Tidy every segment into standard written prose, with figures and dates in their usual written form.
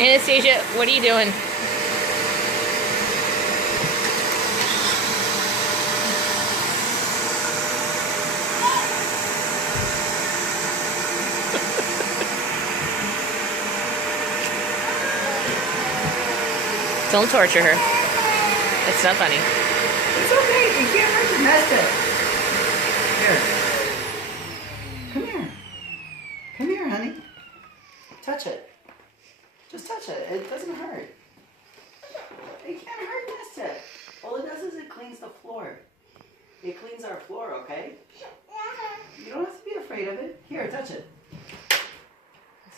Anastasia, what are you doing? Don't torture her. It's not funny. It's okay. You can't hurt the nest. Here. Come here. Come here, honey. Touch it. Just touch it. It doesn't hurt. It can't hurt Nesta. All it does is it cleans the floor. It cleans our floor, okay? You don't have to be afraid of it. Here, touch it.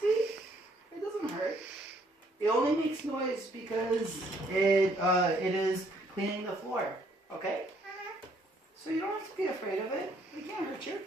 See? It doesn't hurt. It only makes noise because it is cleaning the floor, okay? So you don't have to be afraid of it. It can't hurt you.